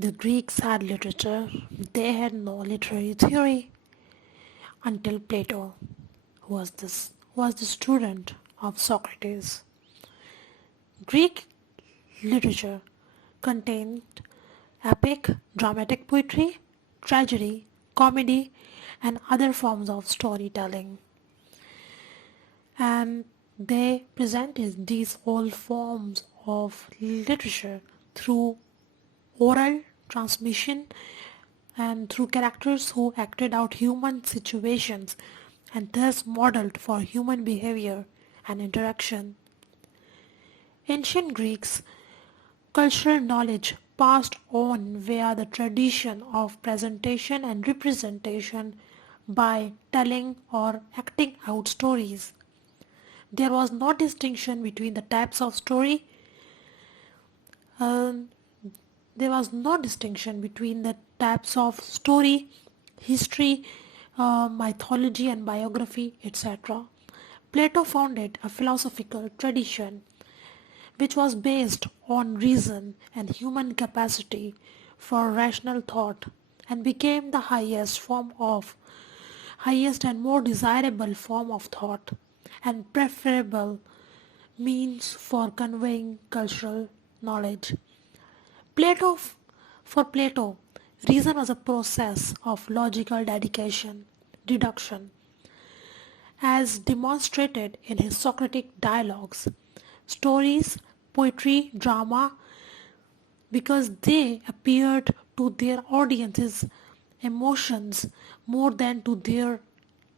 The Greeks had literature, they had no literary theory until Plato, who was the student of Socrates. Greek literature contained epic, dramatic poetry, tragedy, comedy, and other forms of storytelling. And they presented these all forms of literature through oral transmission and through characters who acted out human situations and thus modeled for human behavior and interaction. Ancient Greeks cultural knowledge passed on via the tradition of presentation and representation by telling or acting out stories. There was no distinction between the types of story. Uh, there was no distinction between the types of story, history, mythology and biography, etc. Plato founded a philosophical tradition which was based on reason and human capacity for rational thought and became the highest and more desirable form of thought and preferable means for conveying cultural knowledge. Plato, for Plato, reason was a process of logical deduction, as demonstrated in his Socratic dialogues, stories, poetry, drama, because they appeared to their audiences emotions more than to their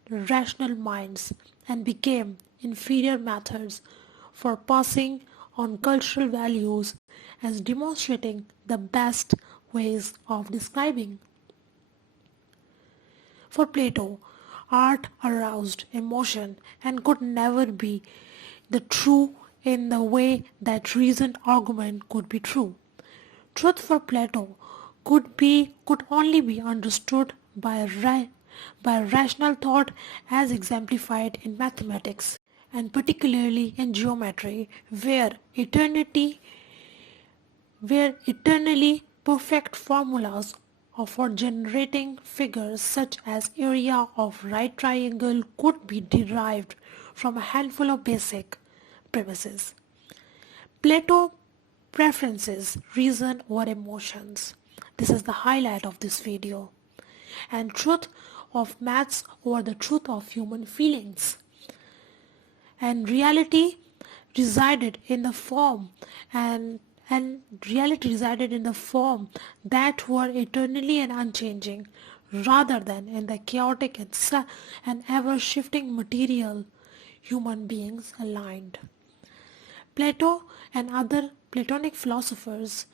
rational minds and became inferior methods for passing on cultural values as demonstrating the best ways of describing. For Plato, art aroused emotion and could never be the true in the way that reasoned argument could be true. Truth for Plato could only be understood by rational thought as exemplified in mathematics and particularly in geometry where eternally perfect formulas for generating figures such as area of right triangle could be derived from a handful of basic premises. Plato preferences reason over emotions. This is the highlight of this video. And truth of maths over the truth of human feelings. And reality resided in the form and reality resided in the form that were eternally and unchanging rather than in the chaotic and ever-shifting material human beings aligned. Plato and other Platonic philosophers,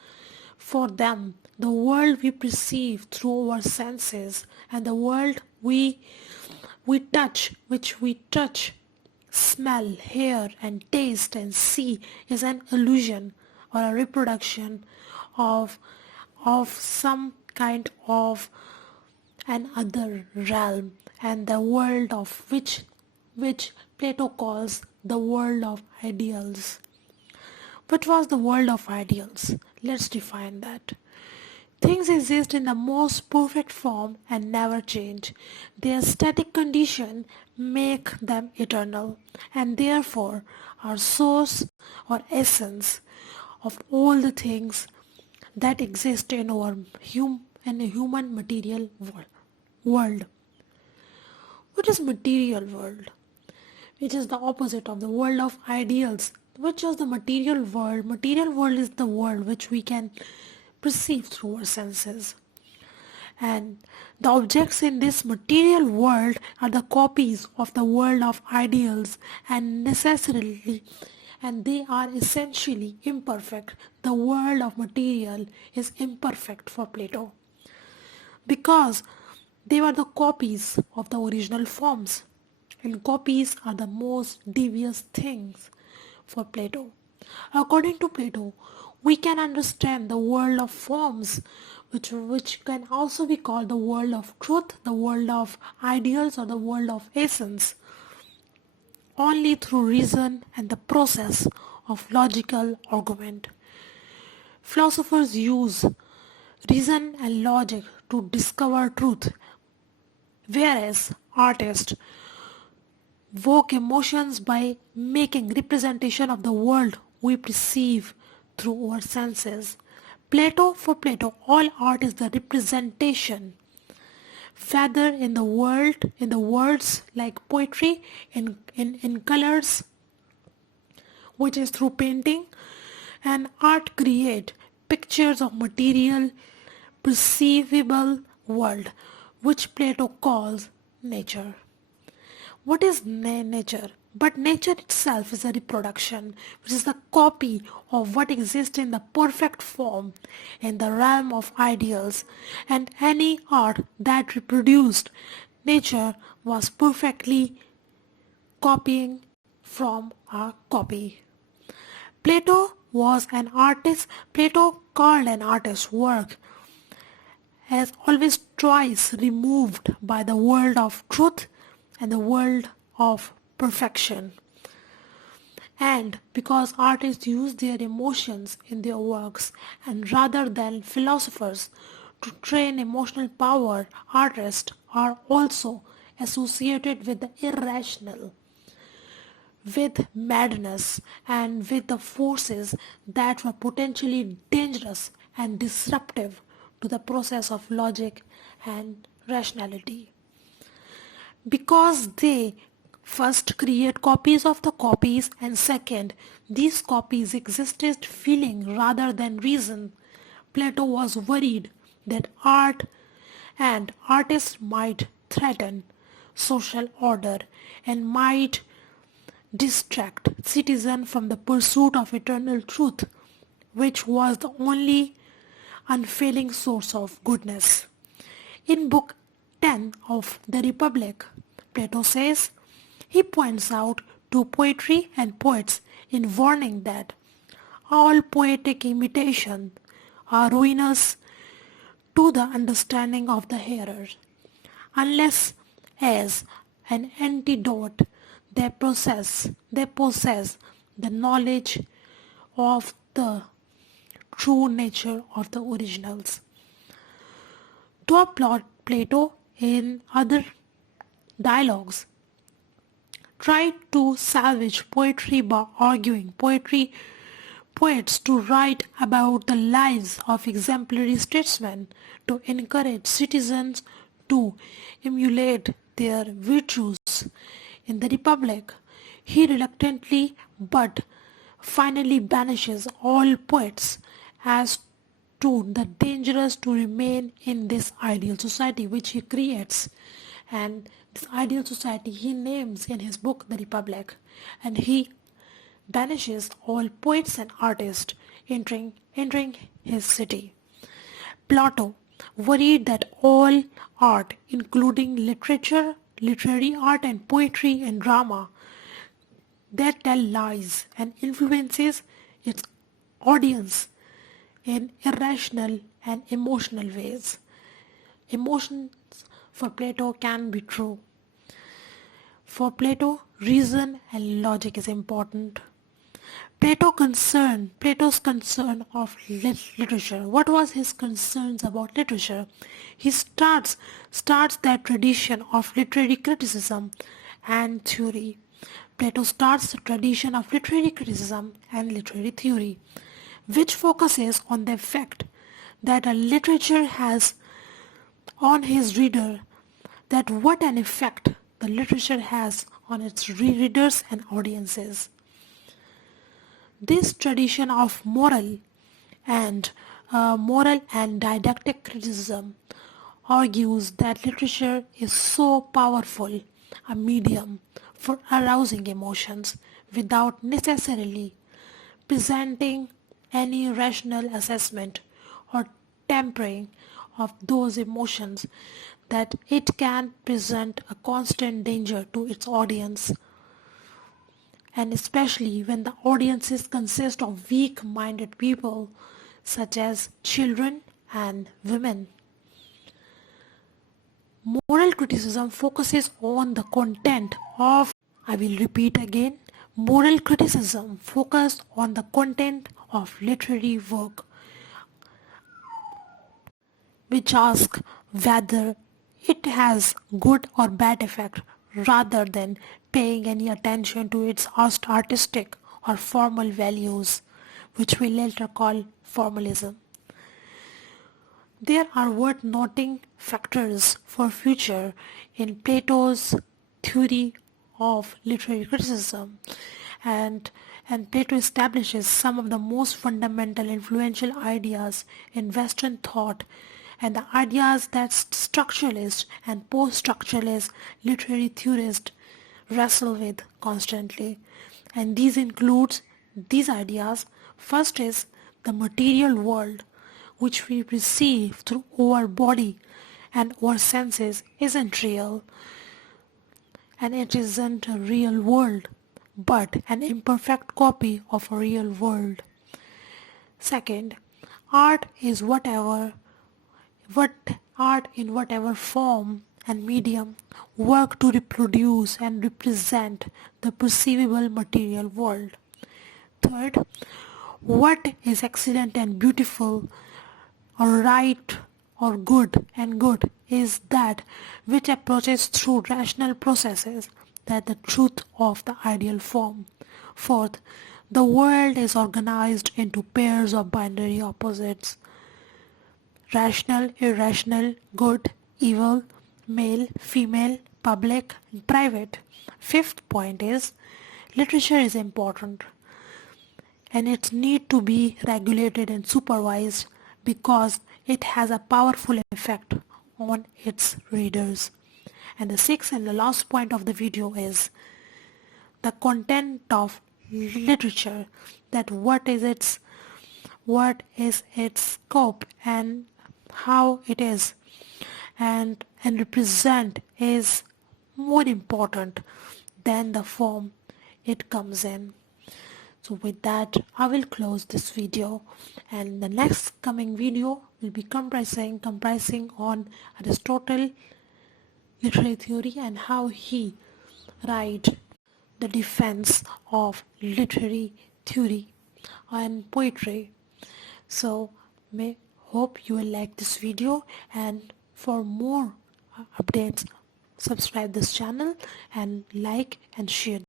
for them, the world we perceive through our senses and the world which we touch, smell, hear and taste and see is an illusion or a reproduction of some kind of an other realm and the world of which Plato calls the world of ideals. What was the world of ideals? Let's define that. Things exist in the most perfect form and never change. Their static condition make them eternal and therefore are source or essence of all the things that exist in our human material world. What is material world? Which is the opposite of the world of ideals. Which is the material world? Material world is the world which we can perceive through our senses. And the objects in this material world are the copies of the world of ideals and they are essentially imperfect. The world of material is imperfect for Plato because they were the copies of the original forms, and copies are the most devious things for Plato. According to Plato, we can understand the world of forms, which can also be called the world of truth, the world of ideals, or the world of essence, only through reason and the process of logical argument. Philosophers use reason and logic to discover truth, whereas artists evoke emotions by making representation of the world we perceive through our senses. For Plato, all art is the representation, whether in the words like poetry, in colors, which is through painting, and art create pictures of material, perceivable world, which Plato calls nature. What is nature? But nature itself is a reproduction, which is the copy of what exists in the perfect form in the realm of ideals, and any art that reproduced nature was perfectly copying from a copy. Plato called an artist's work as always twice removed by the world of truth and the world of perfection. And because artists use their emotions in their works, and rather than philosophers to train emotional power, artists are also associated with the irrational, with madness, and with the forces that were potentially dangerous and disruptive to the process of logic and rationality. Because they first create copies of the copies, and second, these copies existed feeling rather than reason, Plato was worried that art and artists might threaten social order and might distract citizens from the pursuit of eternal truth, which was the only unfailing source of goodness. In Book 10 of the Republic, Plato says, he points out to poetry and poets in warning that all poetic imitations are ruinous to the understanding of the hearer, unless as an antidote they possess the knowledge of the true nature of the originals. To applaud Plato in other dialogues tried to salvage poetry by arguing poets to write about the lives of exemplary statesmen, to encourage citizens to emulate their virtues. In the Republic, he reluctantly but finally banishes all poets as to the dangerous to remain in this ideal society which he creates. And this ideal society he names in his book The Republic, and he banishes all poets and artists entering his city. Plato worried that all art, including literature, literary art and poetry and drama, that tell lies and influences its audience in irrational and emotional ways. Emotions for Plato can be true. For Plato, reason and logic is important. Plato's concern of literature. What was his concerns about literature? He starts that tradition of literary criticism and theory. Plato starts the tradition of literary criticism and literary theory, which focuses on the effect that a literature has on his reader, that what an effect the literature has on its readers and audiences. This tradition of moral and didactic criticism argues that literature is so powerful a medium for arousing emotions without necessarily presenting any rational assessment or tempering of those emotions, that it can present a constant danger to its audience, and especially when the audiences consist of weak-minded people such as children and women. Moral criticism focuses on the content of, I will repeat again, moral criticism focuses on the content of literary work. which ask whether it has good or bad effect rather than paying any attention to its artistic or formal values, which we later call formalism. There are worth noting factors for future in Plato's theory of literary criticism, and Plato establishes some of the most fundamental influential ideas in Western thought, and the ideas that structuralist and post-structuralist literary theorists wrestle with constantly. And these ideas. First is the material world, which we perceive through our body and our senses, isn't real, and it isn't a real world but an imperfect copy of a real world. Second, art is what art in whatever form and medium work to reproduce and represent the perceivable material world. Third, what is excellent and beautiful or right or good is that which approaches through rational processes that the truth of the ideal form. Fourth, the world is organized into pairs of binary opposites: rational, irrational, good, evil, male, female, public, and private. Fifth point is literature is important and it need to be regulated and supervised because it has a powerful effect on its readers. And the sixth and the last point of the video is the content of literature, that what is its scope and how it is and represent is more important than the form it comes in. So with that, I will close this video, and the next coming video will be comprising on Aristotle literary theory and how he write the defense of literary theory and poetry. So may hope you will like this video, and for more updates subscribe this channel and like and share.